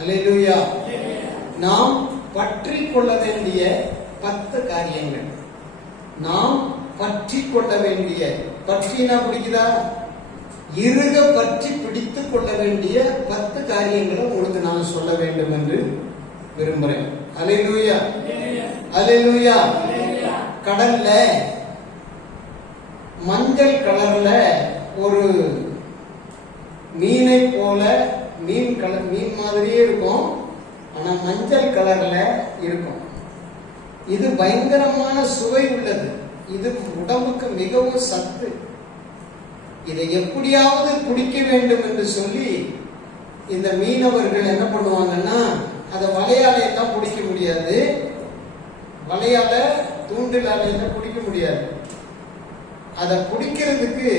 அல்லேலூயா. நாம் பற்றி கொள்ள வேண்டிய 10 காரியங்கள். நாம் பற்றி கொள்ள வேண்டிய, பற்றினா பிடிக்குதா, இறுக பற்றி பிடித்துக் கொள்ள வேண்டிய 10 காரியங்களை உங்களுக்கு நான் சொல்ல வேண்டும் என்று விரும்புறேன். அல்லேலூயா, அல்லேலூயா. கடல்ல மஞ்சள் கலர்ல ஒரு மீனை போல, மீன் மாதிரியே இருக்கும், ஆனா மஞ்சள் கலர்ல இருக்கும். இது பயங்கரமான சுவை உள்ளது. இது உடம்புக்கு மிகவும் சத்து. இதை எப்படியாவது குடிக்க வேண்டும் என்று சொல்லி இந்த மீனவர்கள் என்ன பண்ணுவாங்கன்னா, அதை வலையால எல்லாம் பிடிக்க முடியாது, வலையால தூண்டிலால எல்லாம் பிடிக்க முடியாது. அதை பிடிக்கிறதுக்கு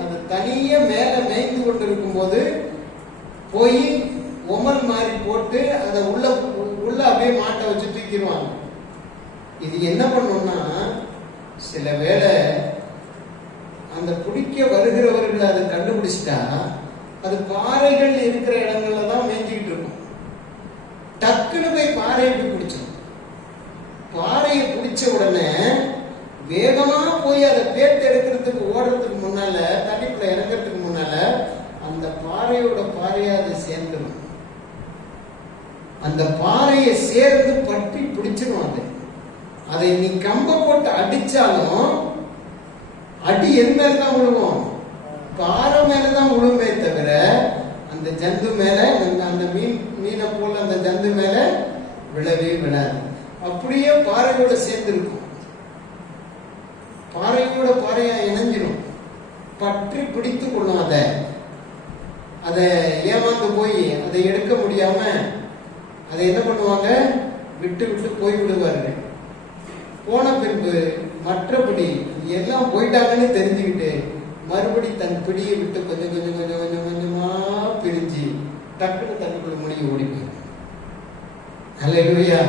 அது தனிய மேல மேய்ந்து கொண்டு இருக்கும் போது போய் உமல் மாதிரி போட்டு அதை உள்ள அப்படியே மாட்டை வச்சு தூக்கிடுவாங்க. இது என்ன பண்ணும்னா, சில வேளை அந்த பிடிக்க வருகிறவர்கள் அதை கண்டுபிடிச்சிட்டா அது பாறைகள் இருக்கிற இடங்கள்ல தான் மேய்ஞ்சிக்கிட்டு இருக்கும். டக்குன்னு போய் பாறையை போய் பிடிச்சிடும். பாறையை பிடிச்ச உடனே வேகமா போய் அதை பேத்து எடுக்கிறதுக்கு ஓடுறதுக்கு முன்னால, தண்ணிக்குள்ள இறங்குறதுக்கு முன்னால அந்த பாறையோட பாறையை அதை சேர்ந்துடும். அந்த பாறையை சேர்ந்து பற்றி பிடிச்சிடும். அதை நீ கம்ப போட்டு அடிச்சாலும் அடி எது மேலதான் விழுவோம், பாறை மேலதான் விழுமே தவிர அந்த ஜந்து மேல, அந்த மீனை போல அந்த ஜந்து மேல விழவே விழாது. அப்படியே பாறையோட சேர்ந்து இருக்கும், பாறையோட பாறையா இணைஞ்சிடும். பற்றி பிடித்து கொள்ளும். அதை ஏமாந்து போய் அதை எடுக்க முடியாம அதை என்ன பண்ணுவாங்க, விட்டு விட்டு போய் விடுவார்கள். போன பின்பு மற்றபடி எல்லாம் போயிட்டாங்கன்னு தெரிஞ்சுக்கிட்டு மறுபடி தன் பிடியை விட்டு கொஞ்சம் கொஞ்சம் கொஞ்சம் கொஞ்சம் கொஞ்சமா பிரிஞ்சு டக்குன்னு தண்ணிக்குள்ள முடிய ஓடி போயிடும். அல்லேலூயா.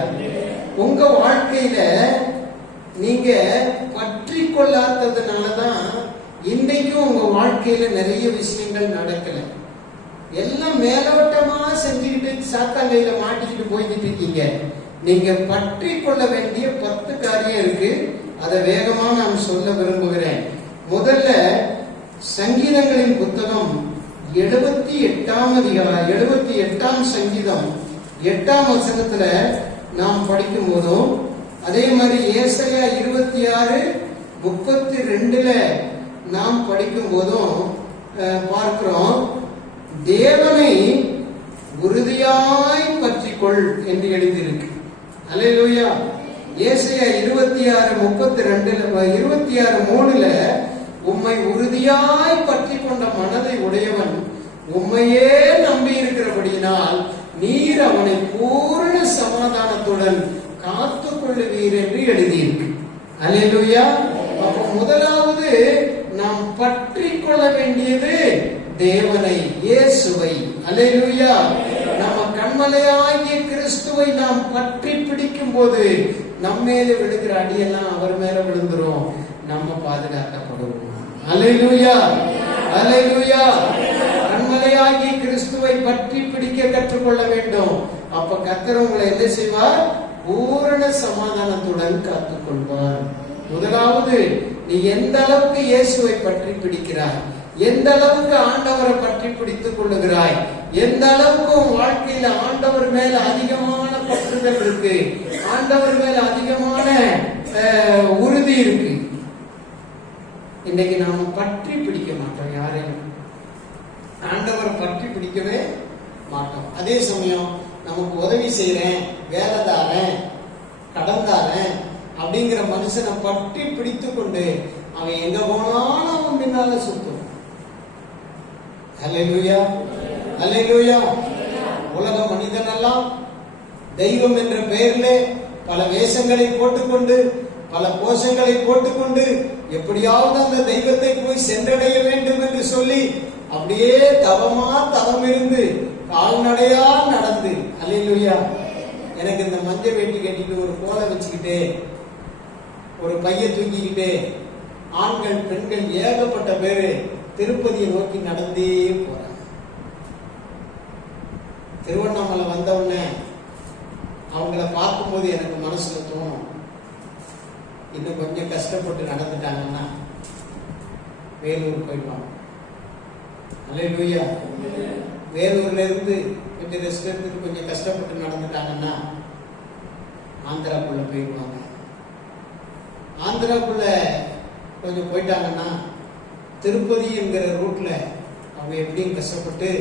உங்க வாழ்க்கையில நீங்க பற்றி கொள்ளாததுனாலதான் இன்றைக்கும் உங்க வாழ்க்கையில நிறைய விஷயங்கள் நடக்கல. எல்லாம் மேலோட்டமா செஞ்சுக்கிட்டு சாத்தாங்கையில மாட்டிக்கிட்டு போய்கிட்டு இருக்கீங்க. நீங்க பற்றி கொள்ள வேண்டிய 10 காரியம் இருக்கு. அதை வேகமா நான் சொல்ல விரும்புகிறேன். முதல்ல சங்கீதங்களின் புத்தகம் 78ஆம் சங்கீதம் 8ஆம் வசனத்துல நாம் படிக்கும் போதும், அதே மாதிரி ஏசாயா 26:32 நாம் படிக்கும் போதும் பார்க்கிறோம், தேவனை உறுதியாய் பற்றிக்கொள் என்று எழுதியிருக்கு. அல்லேலூயா. ஏசாயா 26:3 உம்மை உறுதியாய் பற்றி கொண்ட மனதை உடையவன் உம்மையே நம்பி இருக்கிறபடியினால் நீர் அவனை பூரண சமாதானத்துடன் காத்துக் கொள்ளுவீர் என்று எழுதியிருக்கு. அல்லேலூயா. அப்போ முதலாவது நாம் பற்றி கொள்ள வேண்டியது தேவனை, இயேசுவை. அல்லேலூயா. நம்ம கண்மலையாகிய கிறிஸ்துவை நாம் பற்றி பிடிக்கும் போது நம்மேல விழுகிற அடியெல்லாம் அவர் மேல விழுந்துரும், நம்ம பாதுகாக்கப்படுவோம். அல்லேலூயா, அல்லேலூயா. கண்மலையாகிய கிறிஸ்துவை பற்றி பிடிக்க கற்றுக்கொள்ள வேண்டும். அப்ப கர்த்தர் உங்களை என்ன செய்வார், பூரண சமாதானத்துடன் காத்துக் கொள்வார். முதலாவது, நீ எந்த அளவுக்கு இயேசுவை பற்றி பிடிக்கிறாய், எந்த அளவுக்கு ஆண்டவரை பற்றி பிடித்துக் கொள்ளுகிறாய், எந்த அளவுக்கு உன் வாழ்க்கையில ஆண்டவர் மேல அதிகமான பற்றுதல் இருக்கு, ஆண்டவர் மேல அதிகமான உறுதி இருக்கு. இன்னைக்கு நாம பற்றி பிடிக்க மாட்டோம், யாரையும் ஆண்டவரை பற்றி பிடிக்கவே மாட்டோம். அதே சமயம் நமக்கு உதவி செய்யறேன், வேலை தாரேன், கடன் தாரேன் அப்படிங்கிற மனுஷனை பற்றி பிடித்து கொண்டு அவன் எங்க போனாலும் அவன் பின்னால சுத்தும். அல்லேலூயா, அல்லேலூயா. உலக மனிதன் எல்லாம் தெய்வம் என்ற பெயரிலே பல வேஷங்களை போட்டுக்கொண்டு, பல கோஷங்களை போட்டுக்கொண்டு எப்படியாவது அந்த தெய்வத்தை போய் சென்றடைய வேண்டும் என்று சொல்லி அப்படியே தவம் இருந்து கால்நடையா நடந்து, அல்லேலூயா. எனக்கு இந்த மஞ்சள் வேட்டி கட்டிட்டு ஒரு கோலை வச்சுக்கிட்டு ஒரு பைய தூக்கிக்கிட்டு ஆண்கள் பெண்கள் ஏகப்பட்ட பேரு திருப்பதியை நோக்கி நடந்தே போறாங்க. திருவண்ணாமலை வந்த உடனே அவங்கள பார்க்கும்போது எனக்கு மனசுல தோணும், இன்னும் கொஞ்சம் கஷ்டப்பட்டு நடந்துட்டாங்கன்னா வேலூர் போயிடுவாங்க. அல்லேலூயா. வேலூர்ல இருந்து கொஞ்சம் ரெஸ்ட் எடுத்துட்டு கொஞ்சம் கஷ்டப்பட்டு நடந்துட்டாங்கன்னா ஆந்திராக்குள்ள போயிடுவாங்க. ஆந்திராக்குள்ள கொஞ்சம் போயிட்டாங்கன்னா திருப்பதி என்கிற ரூட்ல அவங்க எப்படியும் கஷ்டப்பட்டு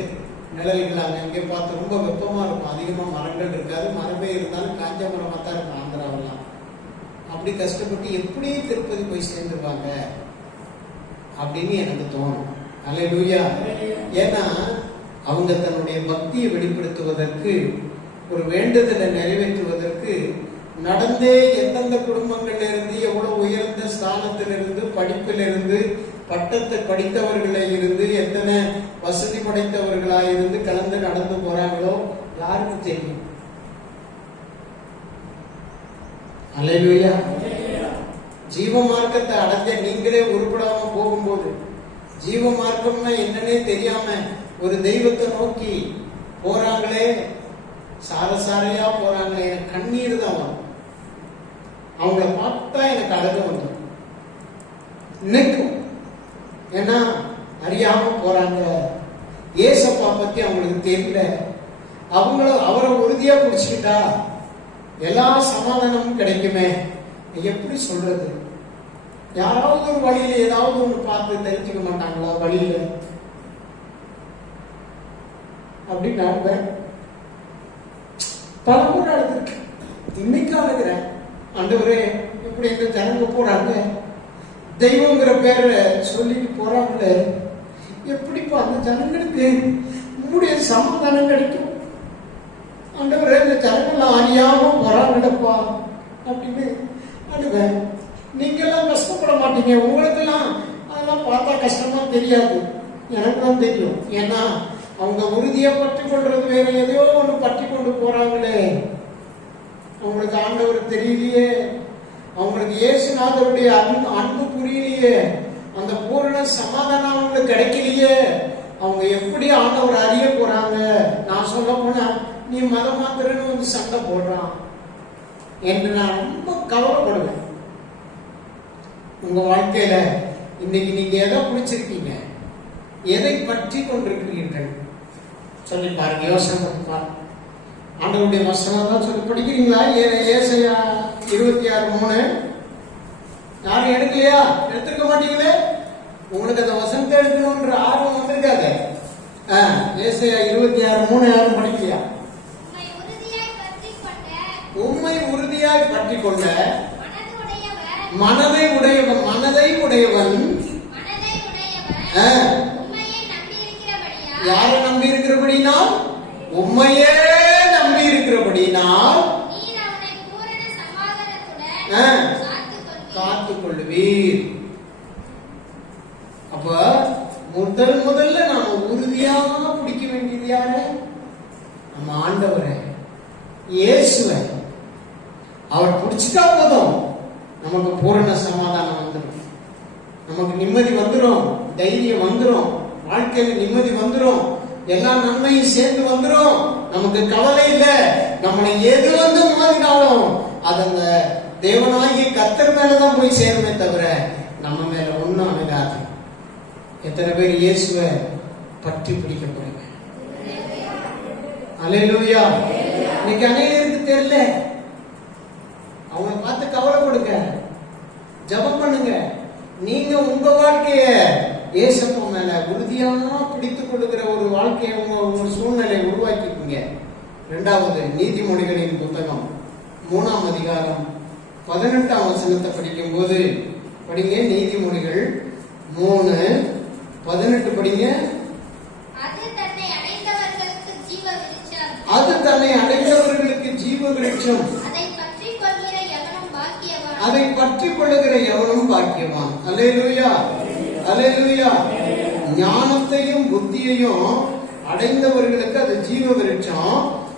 நிழல்கள் அங்கே எங்கே பார்த்து ரொம்ப வெப்பமா இருக்கும், அதிகமா மரங்கள் இருக்காது, மரமே இருந்தாலும் காஞ்ச மரமா தான் இருக்கும் ஆந்திராவெல்லாம். அப்படி கஷ்டப்பட்டு எப்படியும் திருப்பதி போய் சேர்ந்துருவாங்க அப்படின்னு எனக்கு தோணும். அல்லேலூயா. ஏன்னா அவங்க தன்னுடைய பக்தியை வெளிப்படுத்துவதற்கு, ஒரு வேண்டுதலை நிறைவேற்றுவதற்கு நடந்தே எந்தெந்த குடும்பங்கள்ல இருந்து, எவ்வளவு உயர்ந்த ஸ்தானத்திலிருந்து, படிப்பிலிருந்து, பட்டத்தை படித்தவர்களே இருந்து, எத்தனை வசதி படைத்தவர்களா இருந்து கலந்து நடந்து போறாங்களோ யாருக்கு தெரியும்? அல்லேலூயா. ஜீவ மார்க்கத்தை அடைஞ்ச நீங்களே உருப்படாம போகும்போது, ஜீவ மார்க்கம்னா என்னன்னே தெரியாம ஒரு தெய்வத்தை நோக்கி போறாங்களே, சாரசாரையா போறாங்களே, எனக்கு கண்ணீர் தான் வரும். அவங்கள பார்த்தா எனக்கு அழகு வந்துடும், நினைக்கும். ஏன்னா அறியாம போறாங்க, ஏசப்பா பத்தி அவங்களுக்கு தெரியல. அவரை உறுதியா பிடிச்சுக்கிட்டா எல்லா சமாதானமும் கிடைக்குமே. எப்படி சொல்றது? யாராவது ஒரு வழியில ஏதாவது ஒண்ணு பார்த்து தெரிஞ்சுக்க மாட்டாங்களா வழியில? அப்படின்னு பல முறை அழுதுருக்கு. இன்னைக்கு அழுகிறேன், ஆண்டவரே இப்படி இந்த ஜனங்க போறாங்க, தெய்வங்கிற பேரை சொல்லிட்டு போறாங்களே, எப்படிப்பா அந்த ஜனங்களுக்கு உங்களுடைய சமாதானம் கிடைக்கும்? ஆண்டவரே இந்த ஜனங்கள்லாம் அறியாம போறாங்கடப்பா அப்படின்னு அழுவேன். நீங்க எல்லாம் கஷ்டப்பட மாட்டீங்க, உங்களுக்கெல்லாம் அதெல்லாம் பார்த்தா கஷ்டமா தெரியாது, எனக்கு தான் தெரியும். ஏன்னா அவங்க உறுதியை பற்றி கொள்றது வேற, எதையோ ஒண்ணு பற்றி கொண்டு போறாங்களே. அவங்களுக்கு ஆண்டவர் தெரியலையே, அவங்களுக்கு இயேசுநாதருடைய அன்பு புரியலையே, அந்த பூரண சமாதானம் அவங்களுக்கு கிடைக்கலையே. அவங்க எப்படி ஆண்டவர் அறிய போறாங்க? நான் சொல்ல போனா நீ மதம் மாத்திரன்னு வந்து சண்டை போடுறான் என்று நான் ரொம்ப கவலைப்படுவேன். உங்க வாழ்க்கையில இன்னைக்கு நீங்க எதை பிடிச்சிருக்கீங்க, எதை பற்றி கொண்டிருக்கிறீர்கள் சொல்லி பாருங்க, யோசனை பண்ணி பாருங்க. ஆண்டவருடைய வசனம் தான் சொல்லி படிக்கிறீங்களா? ஏசாயா 26:3 யாரும் எடுக்கலையா? எடுத்துக்க மாட்டீங்களே. உங்களுக்கு அந்த வசனத்தை எடுக்கணும்ன்ற ஆர்வம் வந்திருக்காது. ஏசாயா 26:3 யாரும் படிக்கலையா? உம்மை உறுதியாய் பற்றி கொண்ட மனதை உடையவன் யாரை நம்பி இருக்கிறபடினால், உம்மையே நம்பி இருக்கிறபடினால் காத்துக் கொள்ளுவீர். அப்ப முதல்ல நாம உறுதியாக பிடிக்க வேண்டியது யாரு? நம்ம ஆண்டவரை, இயேசுவை. அவர் பிடிச்சிட்டா போதும், நமக்கு பூரண சமாதானம் வந்துடும், நமக்கு நிம்மதி வந்துடும், தைரியம் வந்துடும், வாழ்க்கையில நிம்மதி வந்துடும், எல்லா நன்மையும் சேர்ந்து வந்துடும். நமக்கு கவலை இல்லை. நம்மளை எது வந்து மாறினாலும் அது அந்த தேவனாகிய கர்த்தர் மேலதான் போய் சேருமே தவிர நம்ம மேல ஒண்ணும் அணுகாது. எத்தனை பேர் இயேசுவை பற்றி பிடிக்க போறீங்க? அல்லேலூயா. இன்னைக்கு அநேகருக்கு தெரியல. அவங்களை பார்த்து கவலைப்படுங்க, ஜெபம் பண்ணுங்க. நீங்க உங்க வாழ்க்கைய ஏசப்பா மேல உறுதியா பிடித்துக் கொள்ளுகிற ஒரு வாழ்க்கையை உங்க சூழ்நிலையை உருவாக்கிக்குங்க. 2வது நீதிமொழிகளின் புத்தகம் 3ஆம் அதிகாரம் 18ஆம் வசனத்தை படிக்கும் போது படிங்க. நீதிமொழிகள் 3:18 படிங்க. அது தன்னை அடைந்தவர்களுக்கு ஜீவ விருட்சம், அதை பற்றி கொள்ளுகிற எவனும் பாக்கியவான். அல்லேலூயா, அல்லேலூயா. ஞானத்தையும் புத்தியையும் அடைந்தவர்களுக்கு அது ஜீவ விருட்சம்.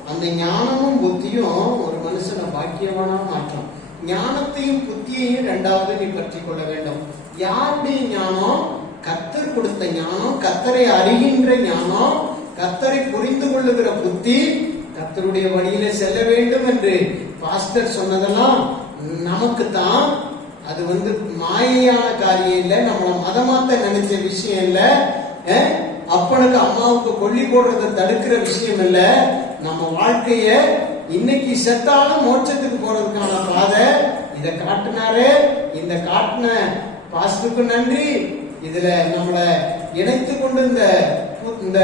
அந்த ஞானமும் புத்தியும் ஒரு மனுஷனை பாக்கியவானா மாற்றும். ஞானத்தையும் புத்தியையும் 2வது நீ பற்றி கொள்ள வேண்டும். யாருடைய ஞானம்? கர்த்தர் கொடுத்த ஞானம், கர்த்தரை அறிகின்ற ஞானம், கர்த்தரை புரிந்து கொள்ளுகிற புத்தி, கர்த்தருடைய வழியில செல்ல வேண்டும் என்று பாஸ்டர் சொன்னதெல்லாம் நமக்கு தான். அது மாயையான காரியம் இல்ல, நம்மள மதமாத்த நினைச்ச விஷயம் இல்ல, அப்பனுக்கு அம்மாவுக்கு கொல்லி போடுறதை தடுக்கிற விஷயம் இல்ல. நம்ம வாழ்க்கைய இன்னைக்கு செத்தாலும் மோட்சத்துக்கு போறதுக்கான பாதை இதை காட்டினாரு. இந்த காட்டின பாஸ்டருக்கு நன்றி. இதுல நம்மளை இணைத்து கொண்டு இந்த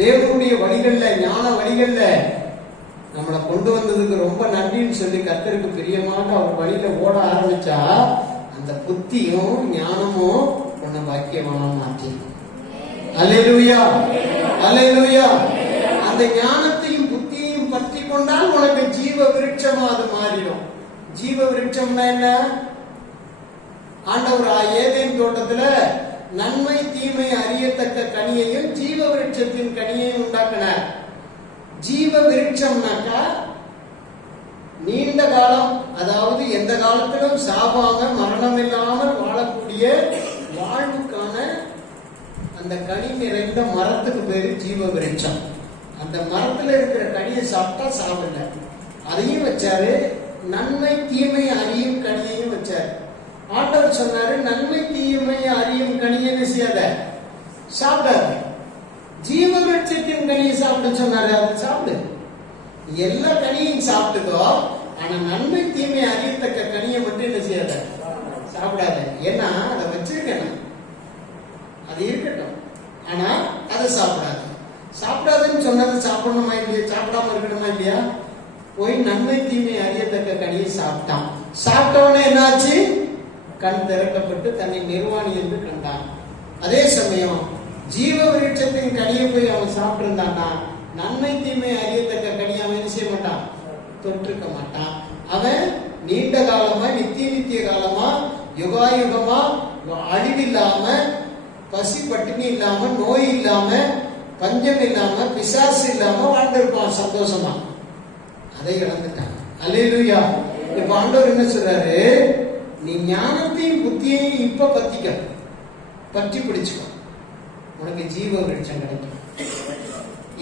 தேவனுடைய வழிகள்ல, ஞான வழிகள்ல நம்மளை கொண்டு வந்ததுக்கு ரொம்ப நன்றின்னு சொல்லி கர்த்தருக்கு பிரியமாக அவர் வழியில ஓட ஆரம்பிச்சா அந்த புத்தியும் ஞானமும் உன்னை பாக்கியமான மாற்றி. அல்லேலூயா, அல்லேலூயா. அந்த ஞானத்தையும் புத்தியையும் பற்றி கொண்டால் உனக்கு ஜீவ விருட்சமா அது மாறிடும். ஜீவ விருட்சம்னா என்ன? ஆண்டவர் ஏதேன் தோட்டத்துல நன்மை தீமை அறியத்தக்க கனியையும் ஜீவ விருட்சத்தின் கனியையும் உண்டாக்கினார். ஜீவ விருட்சம்னாக்கா நீண்ட காலம், அதாவது எந்த காலத்திலும் சாவாம மரணம் இல்லாமல் வாழக்கூடிய வாழ்வுக்கான அந்த கனி நிறைந்த மரத்துக்கு பேரு ஜீவ விருட்சம். அந்த மரத்துல இருக்கிற கனியை சாப்பிட்டா சாப்பிடல, அதையும் வச்சாரு. நன்மை தீமை அறியும் கனியையும் வச்சாரு. ஆண்டவர் சொன்னாரு, நன்மை தீமை அறியும் கனியை செய்யாத, சாப்பிடாது. ஜீவ விருட்சத்தின் கனியை சாப்பிட சொன்னாரு, அதை சாப்பிடு. எல்லா கனியும் சாப்பிட்டுக்கோ, ஆனா நன்மை தீமை அறியத்தக்க கனியை மட்டும் என்ன செய்யாத, சாப்பிடாத. ஏன்னா அதை வச்சிருக்கேன், அது இருக்கட்டும், ஆனா அதை சாப்பிடாது. சாப்பிடாதுன்னு சொன்னது சாப்பிடணுமா இல்லையா? சாப்பிடாம இருக்கணுமா இல்லையா? போய் நன்மை தீமை அறியத்தக்க கனியை சாப்பிட்டான். சாப்பிட்டவனே என்னாச்சு? கண் திறக்கப்பட்டு தன்னை நிர்வாணி என்று கண்டான். அதே சமயம் ஜீவ விருட்சத்தின் கனியை போய் அவன் சாப்பிட்டு இருந்தான்னா நன்மை தீமை அறியத்தக்க கனியை அவன் என்ன செய்ய மாட்டான், தொற்றுக்க மாட்டான். அவன் நீண்ட காலமா, நித்திய காலமா, யுகாயுகமா அழிவில்லாம, பசி பட்டினி இல்லாம, நோய் இல்லாம, பஞ்சம் இல்லாம, பிசாசு இல்லாம வாழ்ந்திருப்பான் சந்தோஷமா. அதை இழந்துட்டான். அல்லேலூயா. இப்ப ஆண்டவர் என்ன சொல்றாரு? நீ ஞானத்தையும் புத்தியையும் இப்ப பற்றி பிடிச்சுக்கோ, உனக்கு ஜீவ விருட்சம் கிடைக்கும்.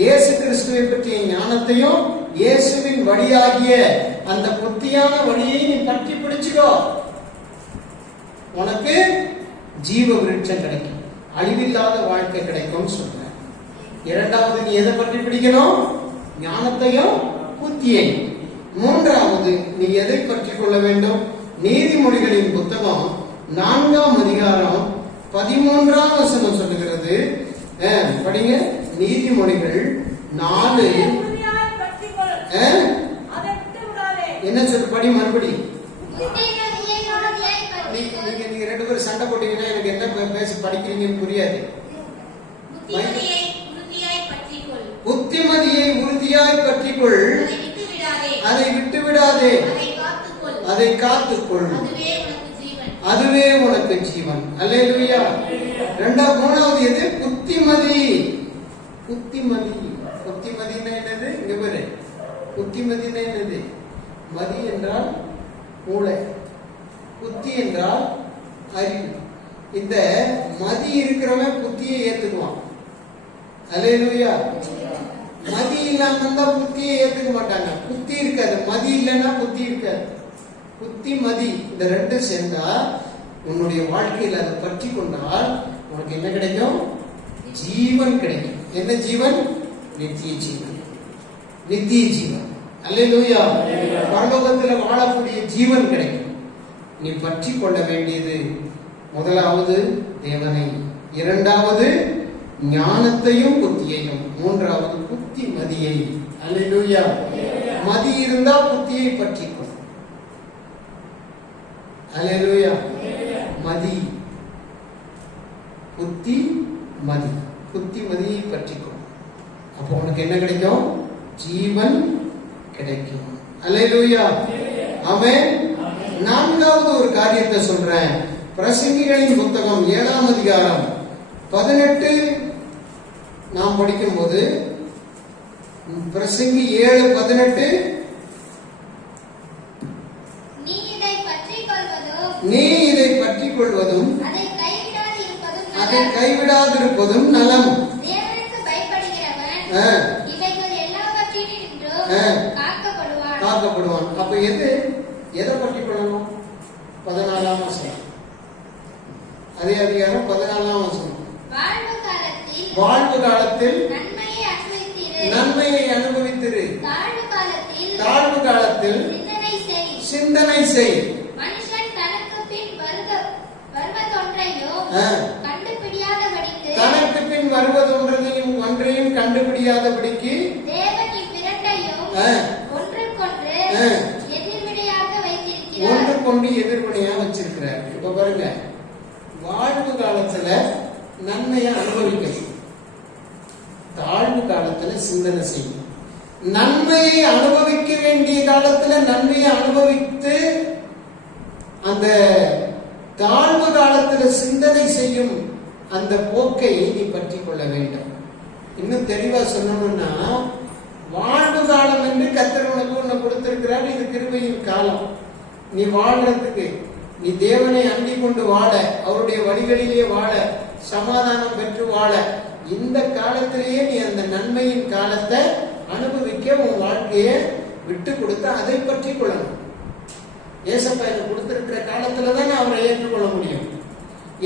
இயேசு கிறிஸ்துவை பற்றிய ஞானத்தையும் இயேசுவின் வழியாகிய அந்த புத்தியான வழியை நீ பற்றி பிடிச்சுக்கோ, உனக்கு ஜீவ விருட்சம் கிடைக்கும், அழிவில்லாத வாழ்க்கை கிடைக்கும் சொல்ற. இரண்டாவது, நீ எதை பற்றி பிடிக்கணும்? ஞானத்தையும் புத்தியையும். மூன்றாவது, நீ எதை பற்றி கொள்ள வேண்டும்? நீதிமொழிகளின் புத்தகம் 4ஆம் அதிகாரம் 13ஆம் வசனம் சொல்லுகிறது. படிங்க. நீதிமொழிகள் 4. என்ன சொல்லு? படி, மறுபடி. நீங்க ரெண்டு பேரும் சண்டை போட்டீங்கன்னா எனக்கு என்ன பேசி படிக்கிறீங்கன்னு புரியாது. புத்திமதியை உறுதியாய் பற்றிக்கொள், அதை விட்டு விடாதே, அதை காத்துக்கொள், அதுவே உனக்கு ஜீவன். அல்லேலூயா. மூணாவது எது? புத்திமதி. புத்திமதி. புத்திமதினா என்னது? இங்க பாரு, புத்திமதினா என்னது? மதி என்றால் மூளை, புத்தி என்றால் அறிவு. இந்த மதி இருக்கிறவன் புத்தியை ஏத்துக்குவான். அல்லேலூயா. மதி இல்லாம இருந்தா புத்தியை ஏத்துக்க மாட்டாங்க. புத்தி இருக்காது, மதி இல்லைன்னா புத்தி இருக்காது. புத்தி மதி இந்த ரெண்டும் சேர்ந்தா உன்னுடைய வாழ்க்கையில் அதை பற்றி கொண்டால் உனக்கு என்ன கிடைக்கும்? ஜீவன் கிடைக்கும். என்ன ஜீவன்? நித்திய ஜீவன். நித்திய ஜீவன். அல்லேலூயா. பரலோகத்தில் வாழக்கூடிய ஜீவன் கிடைக்கும். நீ பற்றி கொள்ள வேண்டியது முதலாவது தேவனை, இரண்டாவது ஞானத்தையும் புத்தியையும், மூன்றாவது புத்தி மதியை. அல்லேலூயா. மதி இருந்தா புத்தியை பற்றிக்கொள். அல்லேலூயா. மதி, புத்தி மதி, புத்தி மதியை பற்றிக்கொள். அப்போ உனக்கு என்ன கிடைக்கும்? ஜீவன் கிடைக்கும். அல்லேலூயா. ஆமென். நான்காவது ஒரு காரியத்தை சொல்றேன். பிரசங்கிகளின் புத்தகம் 7ஆம் அதிகாரம் 18 நாம் படிக்கும் போது, பிரசங்கி 7:18, நீ இதை பற்றிக் கொள்வதும் அதை கைவிடாதிருப்பதும் நலம். வாழ்வு காலத்தில் நன்மையை அனுபவித்திரு. தாழ்வு காலத்தில் சிந்தனை செய். மனுஷன் தனக்கு பின் வருவதொன்றையும் ஒன்றையும் கண்டுபிடியாதபடிக்கு தேவன் இவ்விரண்டையும் ஒன்றுக்கொன்று எதிர்வினையா வச்சிருக்கிறார். இப்ப பாருங்க, வாழ்வு காலத்துல நன்மையை அனுபவிக்கணும், தாழ்வு காலத்துல சிந்தனை செய்யும். நன்மையை அனுபவிக்க வேண்டிய காலத்துல நன்மையை அனுபவித்து அந்த தாழ்வு காலத்துல சிந்தனை செய்யும் அந்த போக்கை நீ பற்றி கொள்ள வேண்டும். இன்னும் தெளிவா சொல்லணும்னா, வாழ்வு காலம் என்று கர்த்தர் உனக்கு ஒண்ணு கொடுத்திருக்கிறார். இது கிருபையின் காலம். நீ வாழ்றதுக்கு, நீ தேவனை அண்டி கொண்டு வாழ, அவருடைய வழிகளிலே வாழ, சமாதானம் பெற்று வாழ, இந்த காலத்திலேயே நீ அந்த நன்மையின் காலத்தை அனுபவிக்க உன் வாழ்க்கையை விட்டு கொடுத்து அதை பற்றி கொள்ளணும். ஏசப்பா எனக்கு கொடுத்திருக்கிற காலத்துலதான் அவரை ஏற்றுக்கொள்ள முடியும்.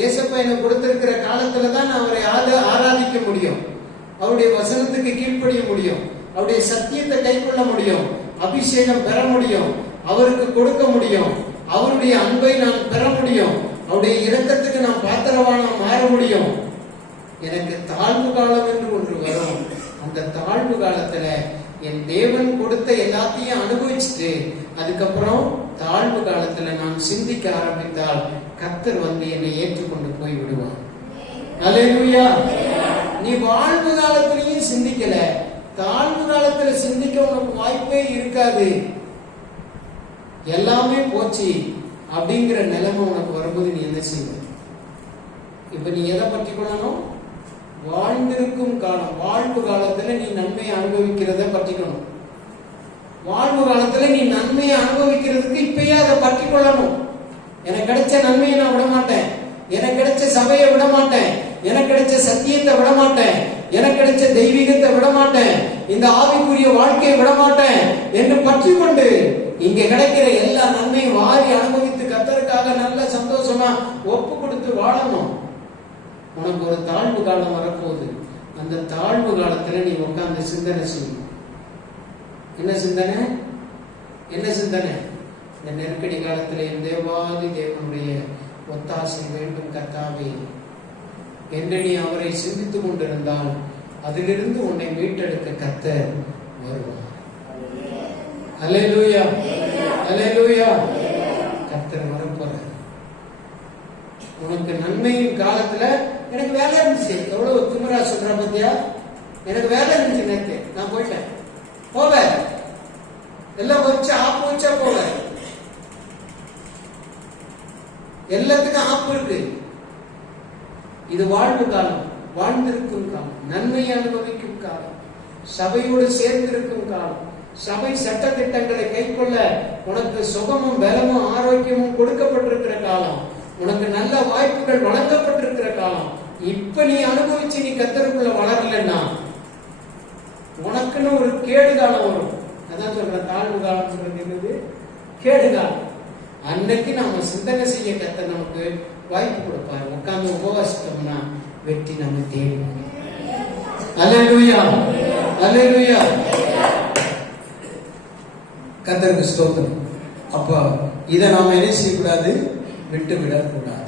ஏசப்பா எனக்கு கொடுத்திருக்கிற காலத்துலதான் அவரை ஆராதிக்க முடியும், அவருடைய வசனத்துக்கு கீழ்ப்படிய முடியும், அவருடைய சத்தியத்தை கை கொள்ள முடியும், அபிஷேகம் பெற முடியும், அவருக்கு கொடுக்க முடியும், அவருடைய அன்பை நான் பெற முடியும், அவருடைய இரக்கத்துக்கு நான் பாத்திரவானா மாற முடியும். எனக்கு தாழ்வு காலம் என்று ஒன்று வரும். அந்த தாழ்வு காலத்துல என் தேவன் கொடுத்த எல்லாத்தையும் அனுபவிச்சுட்டு அதுக்கப்புறம் தாழ்வு காலத்துல நான் சிந்திக்க ஆரம்பித்தால் கர்த்தர் வந்து என்னை ஏற்றுக்கொண்டு போய் விடுவான். அல்லேலூயா. நீ வாழ்வு காலத்திலையும் சிந்திக்கல, தாழ்வு காலத்துல சிந்திக்க உனக்கு வாய்ப்பே இருக்காது. எல்லாமே போச்சு அப்படிங்கிற நிலைமை உனக்கு வரும்போது நீ என்ன செய்வ? இப்ப நீ எதை பற்றி கொள்ளணும்? வாழ்ந்திருக்கும் காலம், வாழ்வு காலத்துல நீ நன்மையை அனுபவிக்கிறத பற்றிக்கணும். வாழ்வு காலத்துல நீ நன்மையை அனுபவிக்கிறதுக்கு இப்பயே அதை பற்றி கொள்ளணும். எனக்கு கிடைச்ச நன்மையை நான் விட மாட்டேன், எனக்கு கிடைச்ச சபையை விட மாட்டேன், எனக்கு கிடைச்ச சத்தியத்தை விட மாட்டேன், எனக்கு கிடைச்ச தெய்வீகத்தை விட மாட்டேன், இந்த ஆவிக்குரிய வாழ்க்கையை விட மாட்டேன் என்று பற்றி கொண்டு இங்க கிடைக்கிற எல்லா நன்மையும் வாரி அனுபவித்து கர்த்தருக்காக நல்ல சந்தோஷமா ஒப்பு கொடுத்து வாழணும். உனக்கு ஒரு தாழ்வு காலம் வரப்போகுது. அந்த தாழ்வு காலத்துல நீ உட்கார்ந்து சிந்தனை செய்யணும். என்ன சிந்தனை? என்ன சிந்தனை? இந்த நெருக்கடி காலத்துல என் தேவாதி தேவனுடைய ஒத்தாசை வேண்டும் கர்த்தாவே என்று நீ அவரை சிந்தித்துக் கொண்டிருந்தால் அதிலிருந்து உன்னை மீட்டெடுக்க கர்த்தர் வருவார். அல்லேலூயா, அல்லேலூயா. கர்த்தர் வரப்போறார். உனக்கு நன்மையின் காலத்துல எனக்கு வேலை இருந்துச்சு, எவ்வளவு திமிரா சொல்ற பத்தியா, எனக்கு வேலை இருந்துச்சு, நேற்று நான் போயிட்டேன், போவேன், எல்லாம் வச்சு ஆப்பு வச்சா போவேன், எல்லாத்துக்கும் ஆப்பு இருக்கு. இது வாழ்வு காலம், வாழ்ந்திருக்கும் காலம், நன்மையை அனுபவிக்கும் காலம், சபையோடு சேர்ந்திருக்கும் காலம், சபை சட்ட திட்டங்களை கை கொள்ள உனக்கு சுகமும் பலமும் ஆரோக்கியமும் கொடுக்கப்பட்டிருக்கிற காலம், உனக்கு நல்ல வாய்ப்புகள் வழங்கப்பட்டிருக்கிற காலம். இப்ப நீ அனுபவிச்சு நீ கர்த்தருக்குள்ள வளரலன்னா உனக்குன்னு ஒரு கேடு காலம் வரும். அதான் சொல்ற தாழ்வு காலம் சொல்றது கேடு காலம். அன்னைக்கு நாம சிந்தனை செய்ய கர்த்தர் நமக்கு வாய்ப்பு கொடுப்பாரு. உட்கார்ந்து உபவாசித்தோம்னா வெற்றி நம்ம தேடி. அல்லேலூயா, அல்லேலூயா. கர்த்தருக்கு ஸ்தோத்திரம். அப்ப இதை நாம என்ன செய்யக்கூடாது? விட்டு விடக்கூடாது.